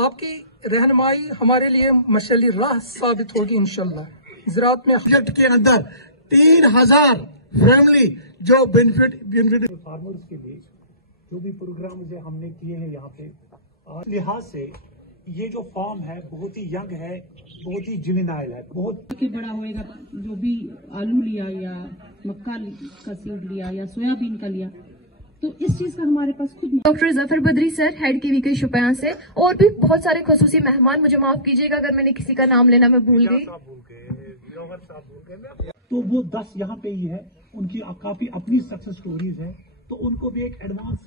आपकी रहनुमाई हमारे लिए मशाली राह साबित होगी इंशाल्लाह। ज़राअत में प्रोजेक्ट के अंदर 3000 फैमिली जो बेनिफिट फार्मर्स के लिए जो भी प्रोग्राम हमने किए हैं यहाँ पे लिहाज से ये जो फार्म है बहुत ही यंग है, बहुत ही जुवेनाइल है, बहुत के बड़ा होएगा। जो भी आलू लिया या मक्का का सीड लिया या सोयाबीन का लिया, तो इस चीज का हमारे पास खुद। डॉक्टर जफर बदरी सर, हेड KVK शुपियां से, और भी बहुत सारे खसूसी मेहमान, मुझे माफ कीजिएगा अगर मैंने किसी का नाम लेना मैं भूल गई। तो वो 10 यहाँ पे ही है, उनकी काफी अपनी सक्सेस स्टोरीज है, तो उनको भी एक एडवांस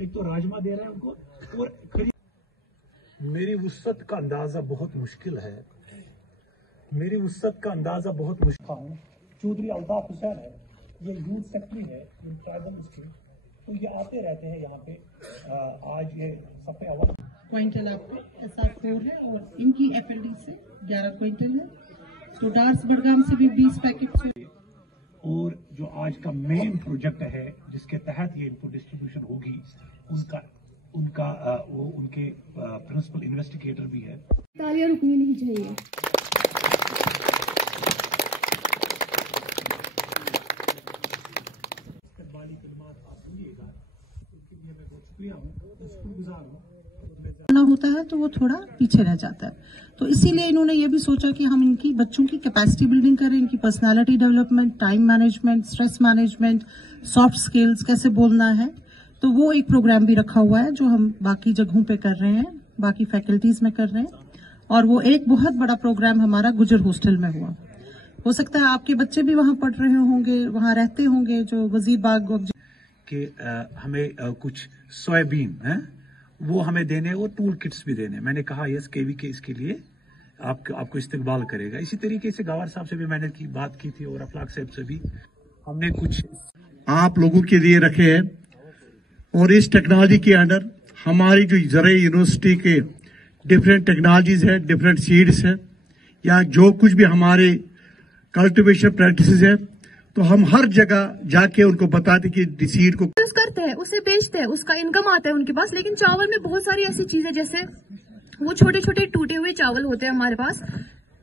एक तो राजमा दे रहा है उनको, और खरीद। मेरी वुसअत का अंदाजा बहुत मुश्किल है, मेरी वुसअत का अंदाजा बहुत मुश्किल हूँ। चौधरी अल्ताफ हुसैन है, ये यूथ सेक्रेटरी है ट्राइबल उसके, तो ये आते रहते हैं यहाँ पे। आज ये सफे अवाम क्विंटल आपको SR4 है और इनकी FLD से 11 क्विंटल है। तो डार्स बड़गाम से भी 20 पैकेट। और जो आज का मेन प्रोजेक्ट है जिसके तहत ये इनको डिस्ट्रीब्यूशन होगी, वो उनके प्रिंसिपल इन्वेस्टिगेटर भी है। तालियां रुकनी नहीं चाहिए। होता है तो वो थोड़ा पीछे रह जाता है, तो इसीलिए इन्होंने ये भी सोचा कि हम इनकी बच्चों की कैपेसिटी बिल्डिंग करें, इनकी personality development, time management, stress management, soft skills, कैसे बोलना है। तो वो एक प्रोग्राम भी रखा हुआ है जो हम बाकी जगहों पे कर रहे हैं, बाकी फैकल्टीज में कर रहे हैं। और वो एक बहुत बड़ा प्रोग्राम हमारा गुजर हॉस्टल में हुआ। हो सकता है आपके बच्चे भी वहां पढ़ रहे होंगे, वहां रहते होंगे, जो वजीर बाग कि हमें कुछ सोयाबीन है वो हमें देने और टूल किट्स भी देने। मैंने कहा यस KVK इसके लिए आपको इस्तेमाल करेगा। इसी तरीके से गवार साहब से भी मैंने बात की थी और अफलाक साहब से भी हमने कुछ आप लोगों के लिए रखे हैं। और इस टेक्नोलॉजी के अंदर हमारी जो जरे यूनिवर्सिटी के डिफरेंट टेक्नोलॉजीज है, डिफरेंट सीड्स है, या जो कुछ भी हमारे कल्टीवेशन प्रैक्टिसेस है, तो हम हर जगह जाके उनको बताते कि सीड को करते हैं, उसे बेचते हैं, उसका इनकम आता है उनके पास। लेकिन चावल में बहुत सारी ऐसी चीजें, जैसे वो छोटे छोटे टूटे हुए चावल होते हैं हमारे पास,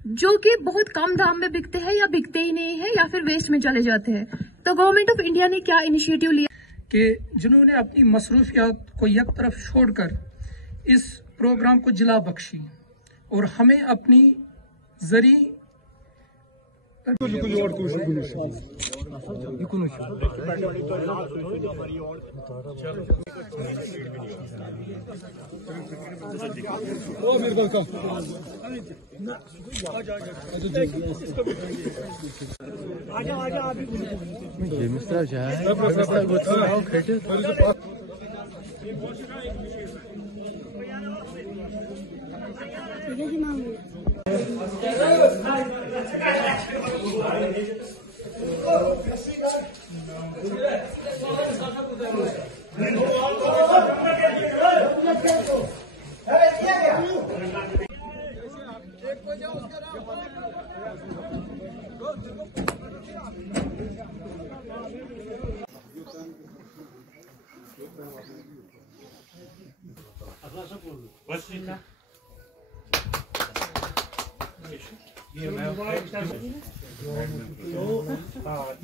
जो कि बहुत कम दाम में बिकते हैं या बिकते ही नहीं है या फिर वेस्ट में चले जाते हैं। तो गवर्नमेंट ऑफ इंडिया ने क्या इनिशिएटिव लिया कि जिन्होंने अपनी मसरूफियात को एक तरफ छोड़कर इस प्रोग्राम को जिला बख्शी और हमें अपनी जरी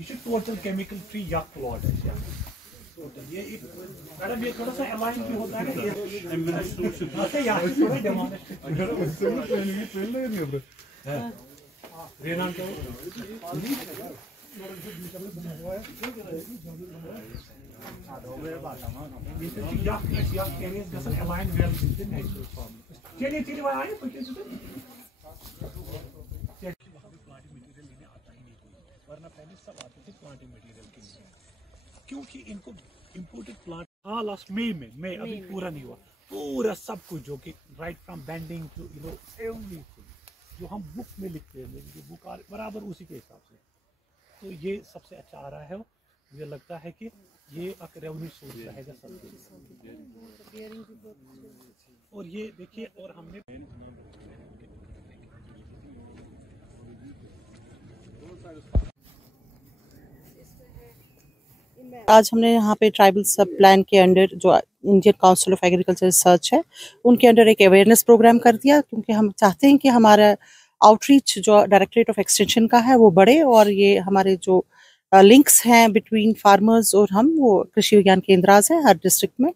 ये टोटल केमिकल फ्री यक प्लॉट है। ये मैडम ये थोड़ा सा अलाइन भी होता है ना, वरना पहले सब आते थे प्लांटिंग मटेरियल के लिए, क्योंकि इनको इम्पोर्टेड प्लांट लास्ट मई में अभी पूरा नहीं हुआ, पूरा सब कुछ जो कि right from bending to everything जो हम बुक में लिखते हैं, मेरी बुक बराबर उसी के हिसाब से। तो ये सबसे अच्छा आ रहा है। मुझे लगता है कि ये एक रेवेन्यू सोर्स रहेगा सबके। और ये देखिए, और हमने आज हमने यहाँ पे ट्राइबल सब प्लान के अंडर जो Indian council of agriculture research है उनके अंडर एक अवेयरनेस प्रोग्राम कर दिया, क्योंकि हम चाहते हैं कि हमारा आउटरीच जो डायरेक्टरेट ऑफ एक्सटेंशन का है वो बढ़े, और ये हमारे जो लिंक्स हैं बिटवीन फार्मर्स और हम वो कृषि विज्ञान केंद्रास है हर डिस्ट्रिक्ट में